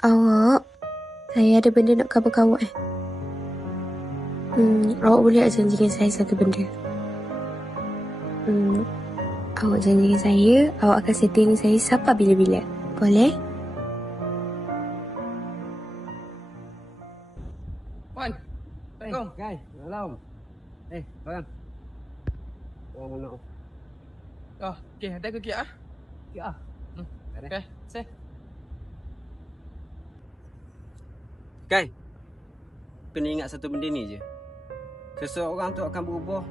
Awak, saya ada benda nak khabarkan awak. Awak boleh tak janjikan saya satu benda? Awak janjikan saya, awak akan setting saya sampai bila-bila. Boleh? Wan, Assalamualaikum. Guys, malam. Barang. Orang mana? Oh, okey, nanti aku kira ah. Ya. Okey, say. Kai, kena ingat satu benda ni je. Seseorang tu akan berubah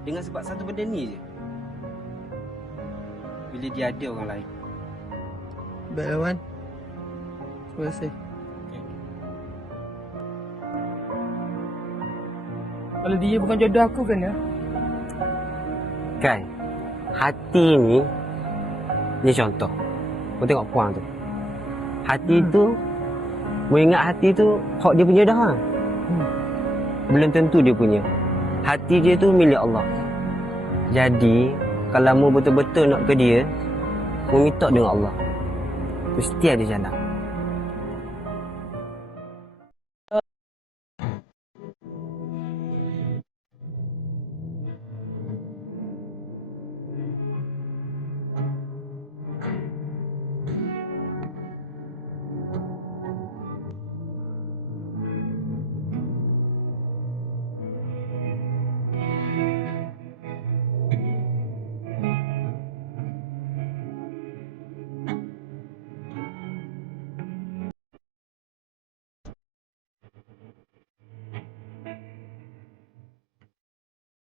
dengan sebab satu benda ni je. Bila dia ada orang lain. Baiklah, Wan. Terima kasih. Kalau dia bukan jodoh aku kan ya? Kai, hati ni contoh. Kau tengok puang tu. Hati tu, mengingat hati tu hak dia punya dah. Belum tentu dia punya. Hati dia tu milik Allah. Jadi, kalau mu betul-betul nak ke dia, mu minta dengan Allah. Mesti ada jalan.